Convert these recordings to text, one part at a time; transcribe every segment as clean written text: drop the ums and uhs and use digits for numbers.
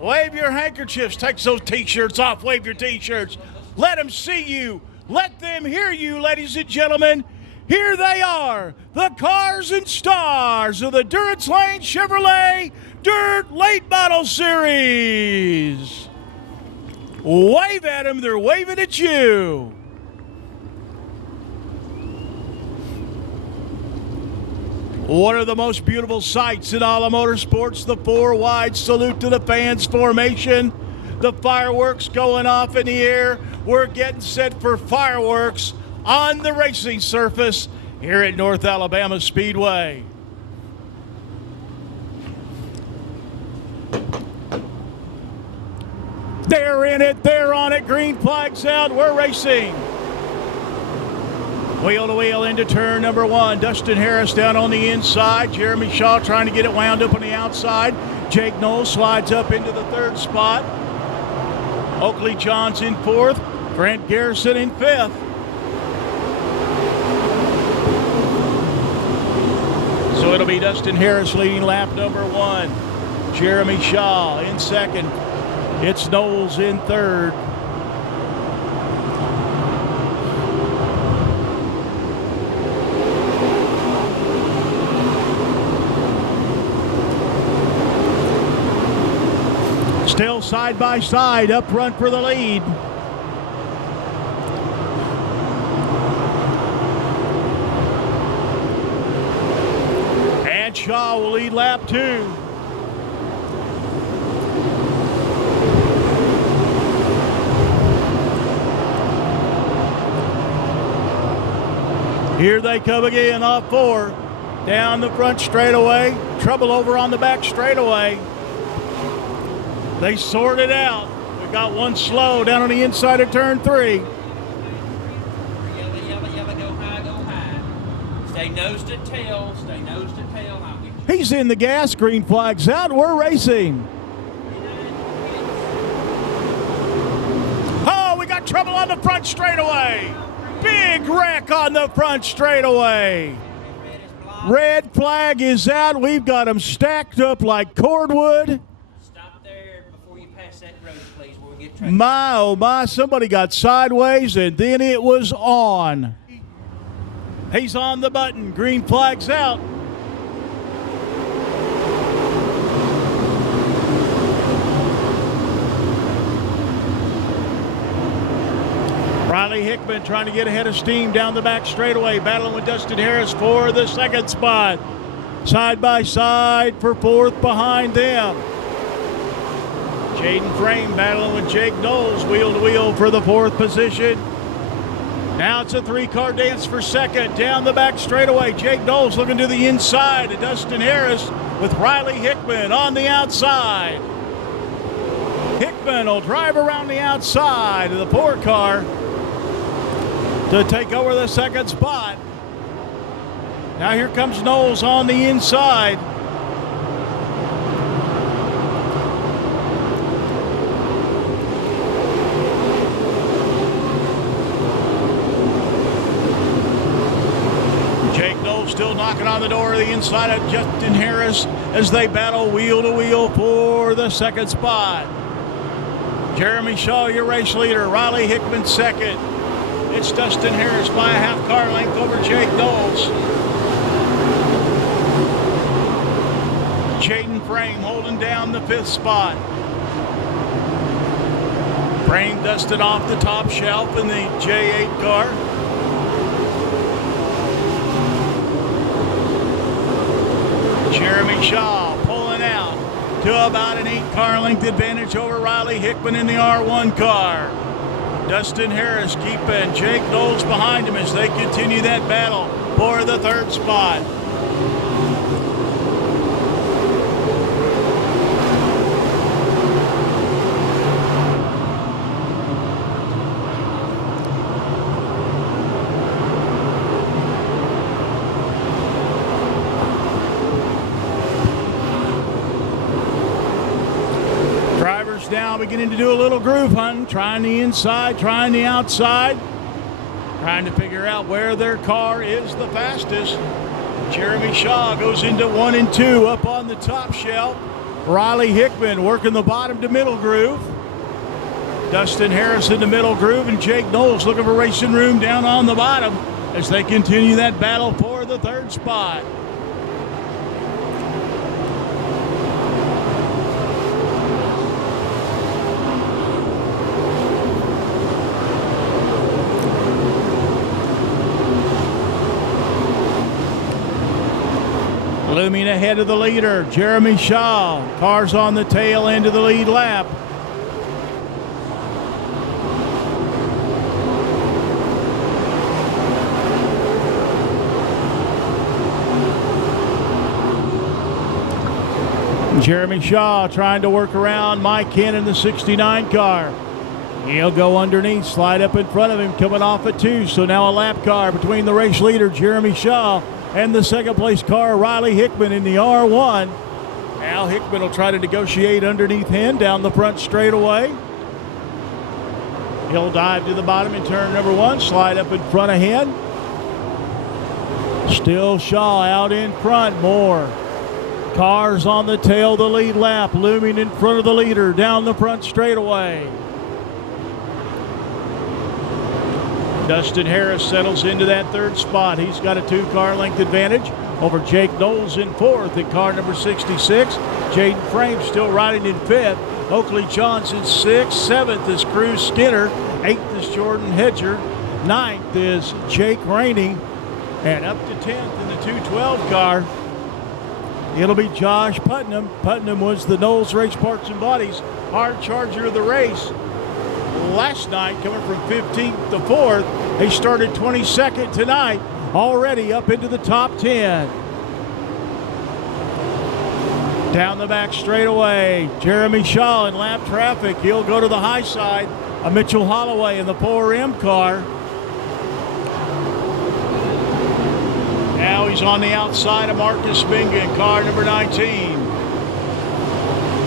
Wave your handkerchiefs. Take those T-shirts off. Wave your T-shirts. Let them see you. Let them hear you, ladies and gentlemen. Here they are, the cars and stars of the Durrence Layne Chevrolet Dirt Late Model Series. Wave at them. They're waving at you. One of the most beautiful sights in all of motorsports, the four-wide salute to the fans formation. The fireworks going off in the air. We're getting set for fireworks on the racing surface here at North Alabama Speedway. They're in it, they're on it, green flag's out, we're racing. Wheel to wheel into turn number one. Dustin Harris down on the inside. Jeremy Shaw trying to get it wound up on the outside. Jake Knowles slides up into the third spot. Oakley Johns in fourth. Grant Garrison in fifth. So it'll be Dustin Harris leading lap number one. Jeremy Shaw in second. It's Knowles in third. Still side by side, up front for the lead. And Shaw will lead lap two. Here they come again, off four. Down the front straightaway. Trouble over on the back straightaway. They sort it out. We've got one slow down on the inside of turn three. Yellow, yellow, yellow, go high, go high. Stay nose to tail, stay nose to tail. I'll get you. He's in the gas, green flag's out, we're racing. Oh, we got trouble on the front straightaway. Big wreck on the front straightaway. Red flag is out. We've got them stacked up like cordwood. My, oh my, somebody got sideways and then it was on. He's on the button, green flag's out. Riley Hickman trying to get ahead of steam down the back straightaway, battling with Dustin Harris for the second spot. Side by side for fourth behind them. Jaden Frame battling with Jake Knowles, wheel to wheel for the fourth position. Now it's a three-car dance for second. Down the back straightaway, Jake Knowles looking to the inside of Dustin Harris with Riley Hickman on the outside. Hickman will drive around the outside of the four car to take over the second spot. Now here comes Knowles on the inside. Still knocking on the door of the inside of Dustin Harris as they battle wheel to wheel for the second spot. Jeremy Shaw, your race leader. Riley Hickman second. It's Dustin Harris by a half car length over Jake Knowles. Jaden Frame holding down the fifth spot. Frame dusted off the top shelf in the J8 car. Jeremy Shaw pulling out to about an 8-car length advantage over Riley Hickman in the R1 car. Dustin Harris keeping Jake Knowles behind him as they continue that battle for the third spot. Now beginning to do a little groove hunting, trying the inside, trying the outside, trying to figure out where their car is the fastest. Jeremy Shaw goes into 1 and 2 up on the top shelf. Riley Hickman working the bottom to middle groove. Dustin Harris in the middle groove, and Jake Knowles looking for racing room down on the bottom as they continue that battle for the third spot. Looming ahead of the leader, Jeremy Shaw. Cars on the tail end of the lead lap. Jeremy Shaw trying to work around Mike Henn in the 69 car. He'll go underneath, slide up in front of him, coming off at 2. So now a lap car between the race leader, Jeremy Shaw, and the second place car, Riley Hickman in the R1. Al Hickman will try to negotiate underneath Henn down the front straightaway. He'll dive to the bottom in turn number 1, slide up in front of Henn. Still Shaw out in front, more. Cars on the tail of the lead lap, looming in front of the leader down the front straightaway. Dustin Harris settles into that third spot. He's got a 2-car length advantage over Jake Knowles in 4th in car number 66. Jaden Frame still riding in 5th. Oakley Johnson 6th. 7th is Cruz Skinner. 8th is Jordan Hedger. 9th is Jake Rainey. And up to 10th in the 212 car, it'll be Josh Putnam. Putnam was the Knowles Race Parts and Bodies hard charger of the race last night, coming from 15th to 4th. He started 22nd tonight, already up into the top 10. Down the back straightaway, Jeremy Shaw in lap traffic. He'll go to the high side of Mitchell Holloway in the 4M car. Now he's on the outside of Marcus Minga in car number 19.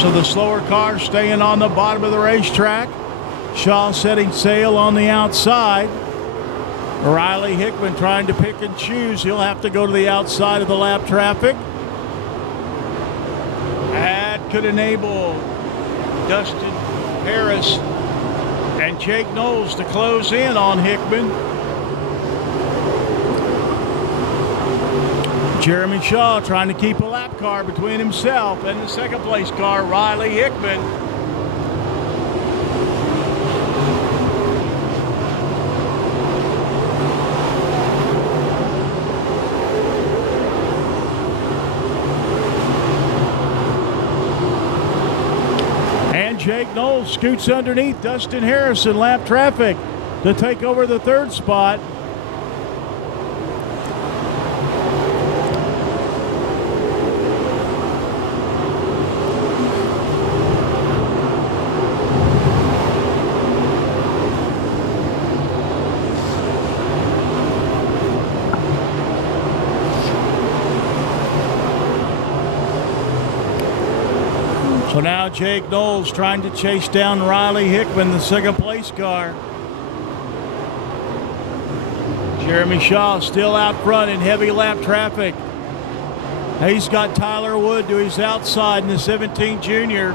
So the slower cars staying on the bottom of the racetrack. Shaw setting sail on the outside. Riley Hickman trying to pick and choose. He'll have to go to the outside of the lap traffic. That could enable Dustin Harris and Jake Knowles to close in on Hickman. Jeremy Shaw trying to keep a lap car between himself and the second place car, Riley Hickman. Jake Knowles scoots underneath Dustin Harris in lap traffic to take over the third spot. So now Jake Knowles trying to chase down Riley Hickman, the second place car. Jeremy Shaw still out front in heavy lap traffic. He's got Tyler Wood to his outside in the 17 junior.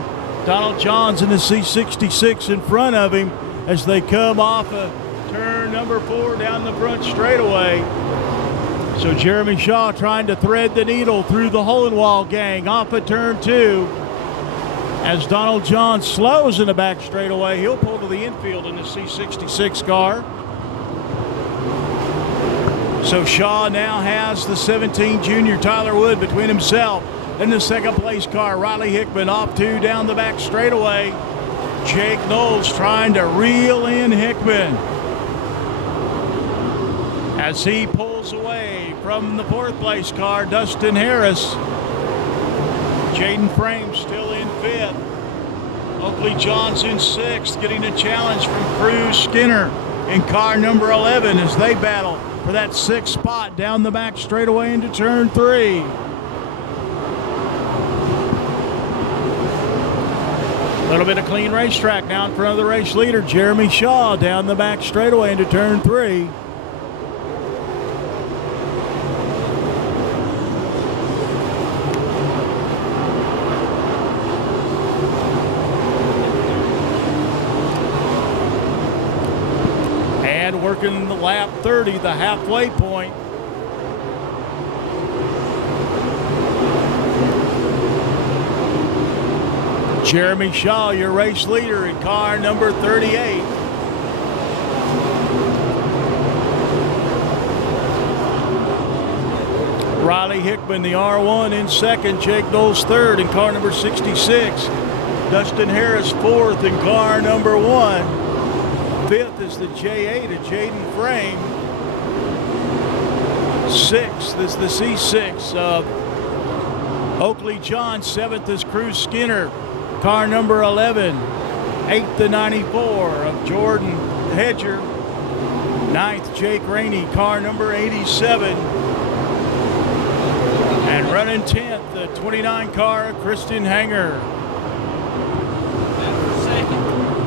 Donald Johns in the C66 in front of him as they come off of turn number 4 down the front straightaway. So Jeremy Shaw trying to thread the needle through the Hohenwald gang off of turn 2. As Donald John slows in the back straightaway, he'll pull to the infield in the C66 car. So Shaw now has the 17 junior Tyler Wood between himself and the second place car, Riley Hickman, off 2 down the back straightaway. Jake Knowles trying to reel in Hickman as he pulls away from the 4th place car, Dustin Harris. Jaden Frame still in 5th. Oakley Johnson 6th, getting a challenge from Cruz Skinner in car number 11 as they battle for that 6th spot down the back straightaway into turn 3. A little bit of clean racetrack now in front of the race leader, Jeremy Shaw, down the back straightaway into turn 3. working the lap 30, the halfway point. Jeremy Shaw, your race leader in car number 38. Riley Hickman, the R1 in second. Jake Knowles third in car number 66. Dustin Harris fourth in car number 1. Fifth is the J8 of Jaden Frame. Sixth is the C6 of Oakley John. Seventh is Cruz Skinner, car number 11. Eighth, the 94 of Jordan Hedger. Ninth, Jake Rainey, car number 87. And running 10th, the 29 car of Kristen Hanger.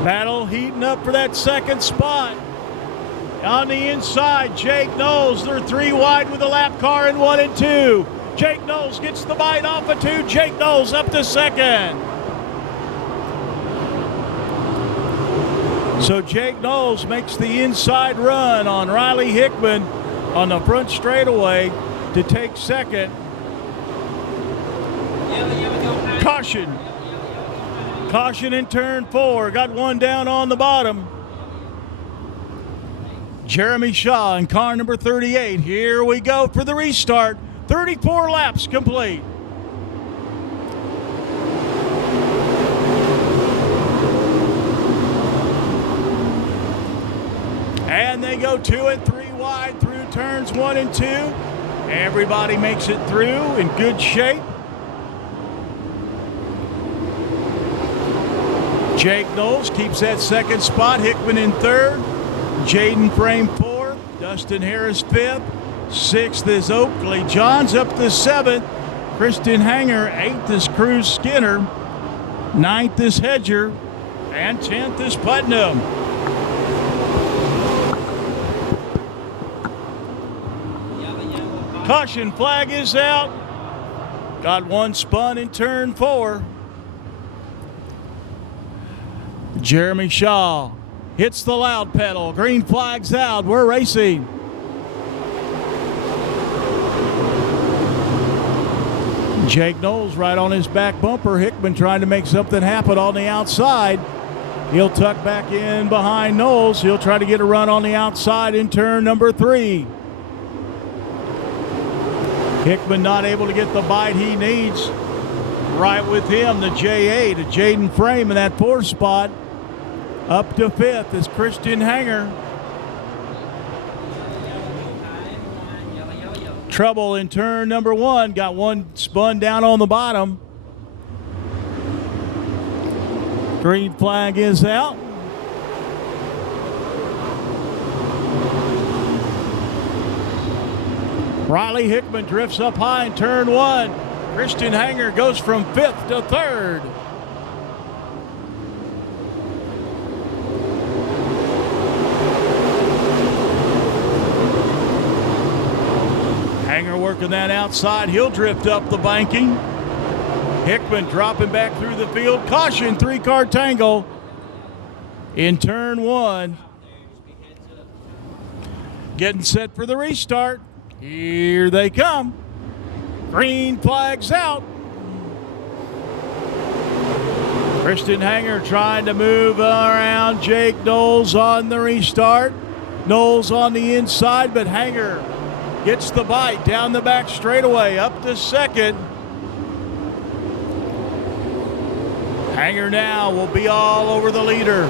Battle heating up for that second spot. On the inside, Jake Knowles. They're 3 wide with the lap car in 1 and 2. Jake Knowles gets the bite off of 2. Jake Knowles up to second. So Jake Knowles makes the inside run on Riley Hickman on the front straightaway to take second. Caution. Caution in turn 4. Got one down on the bottom. Jeremy Shaw in car number 38. Here we go for the restart. 34 laps complete. And they go 2 and 3 wide through turns 1 and 2. Everybody makes it through in good shape. Jake Knowles keeps that second spot. Hickman in third. Jaden Frame fourth. Dustin Harris fifth. Sixth is Oakley Johns up to seventh. Kristen Hanger. Eighth is Cruz Skinner. Ninth is Hedger. And 10th is Putnam. Caution flag is out. Got one spun in turn 4. Jeremy Shaw hits the loud pedal. Green flag's out. We're racing. Jake Knowles right on his back bumper. Hickman trying to make something happen on the outside. He'll tuck back in behind Knowles. He'll try to get a run on the outside in turn number 3. Hickman not able to get the bite he needs. Right with him, the J8 of Jaden Frame in that 4th spot. Up to 5th is Kristen Hanger. Trouble in turn number 1. Got one spun down on the bottom. Green flag is out. Riley Hickman drifts up high in turn 1. Kristen Hanger goes from 5th to 3rd. Hanger working that outside. He'll drift up the banking. Hickman dropping back through the field. Caution, 3-car tangle in turn 1. Getting set for the restart. Here they come. Green flag's out. Kristen Hanger trying to move around Jake Knowles on the restart. Knowles on the inside, but Hanger gets the bite down the back straightaway up to 2nd. Hanger now will be all over the leader,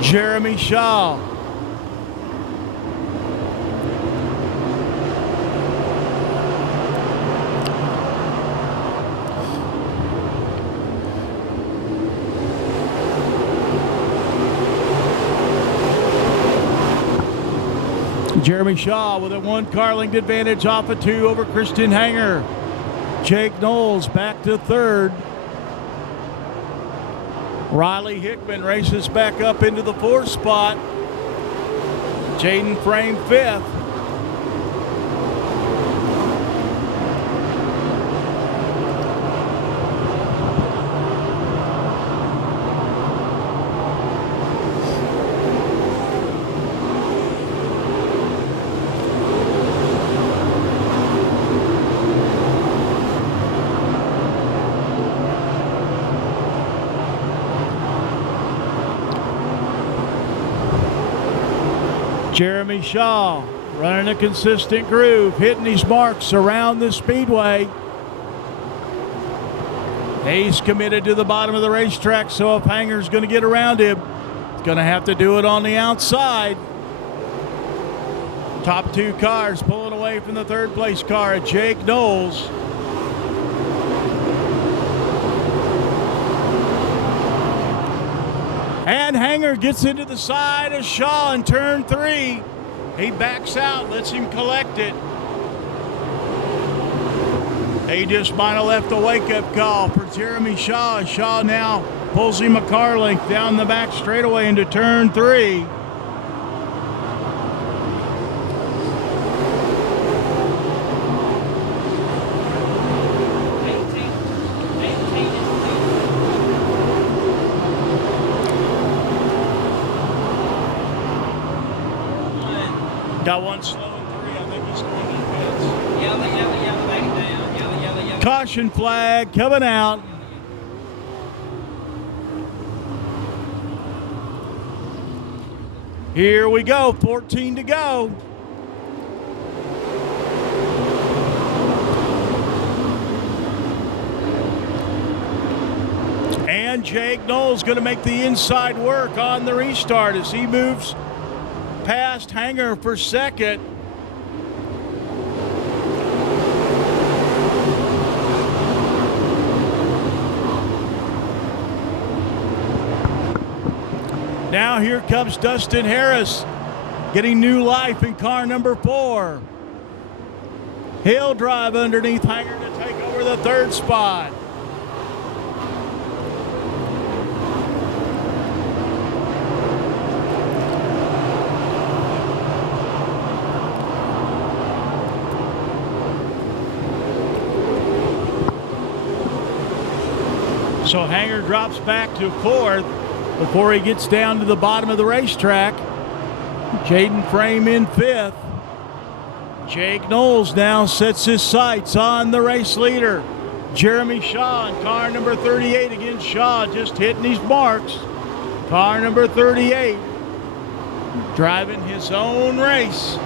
Jeremy Shaw. Jeremy Shaw with a 1-car length advantage off of 2 over Kristen Hanger. Jake Knowles back to 3rd. Riley Hickman races back up into the 4th spot. Jaden Frame 5th. Jeremy Shaw running a consistent groove, hitting his marks around the speedway. He's committed to the bottom of the racetrack, so if Hanger's going to get around him, he's going to have to do it on the outside. Top two cars pulling away from the third place car at Jake Knowles. And Hanger gets into the side of Shaw in turn 3. He backs out, lets him collect it. He just might have left a wake-up call for Jeremy Shaw. Shaw now pulls him a car length down the back straightaway into turn 3. Got one slow in 3. I think he's going to pits. Yellow, back it down. Yellow. Caution flag coming out. Here we go, 14 to go. And Jake Knowles going to make the inside work on the restart as he moves past Hanger for second. Now here comes Dustin Harris getting new life in car number 4. He'll drive underneath Hanger to take over the third spot. So Hanger drops back to 4th before he gets down to the bottom of the racetrack. Jaden Frame in 5th. Jake Knowles now sets his sights on the race leader, Jeremy Shaw, in car number 38. Again, Shaw just hitting his marks. Car number 38 driving his own race.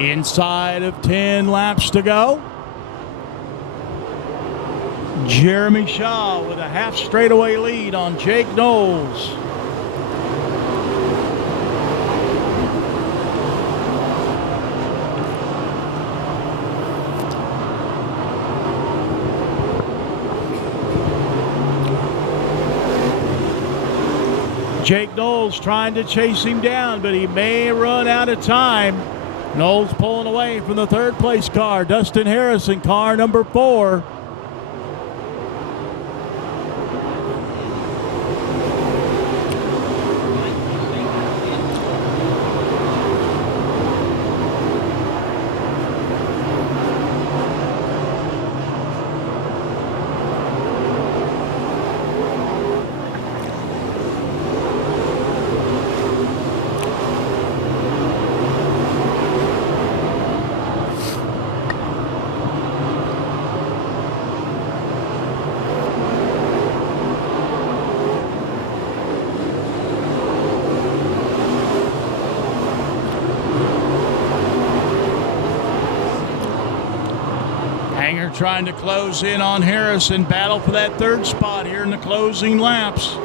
Inside of 10 laps to go. Jeremy Shaw with a half straightaway lead on Jake Knowles. Jake Knowles trying to chase him down, but he may run out of time. Knowles pulling away from the third place car, Dustin Harris in car number 4. Trying to close in on Harris and battle for that third spot here in the closing laps.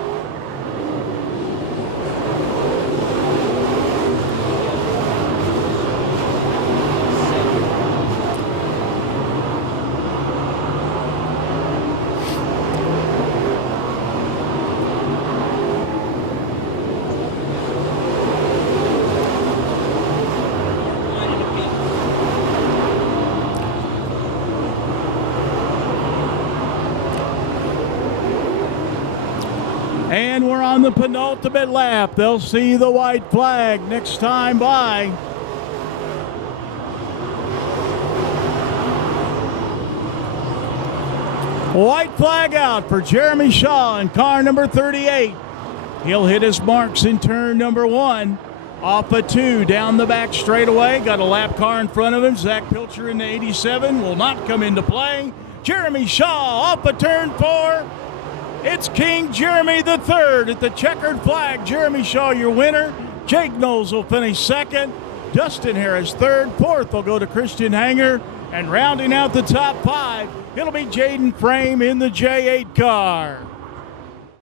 And we're on the penultimate lap. They'll see the white flag next time by. White flag out for Jeremy Shaw in car number 38. He'll hit his marks in turn number 1. Off a 2 down the back straightaway. Got a lap car in front of him. Zach Pilcher in the 87 will not come into play. Jeremy Shaw off a turn 4. It's King Jeremy the third at the checkered flag. Jeremy Shaw, your winner. Jake Knowles will finish second. Dustin Harris third. Fourth will go to Christian Hanger. And rounding out the top 5, it'll be Jaden Frame in the J8 car.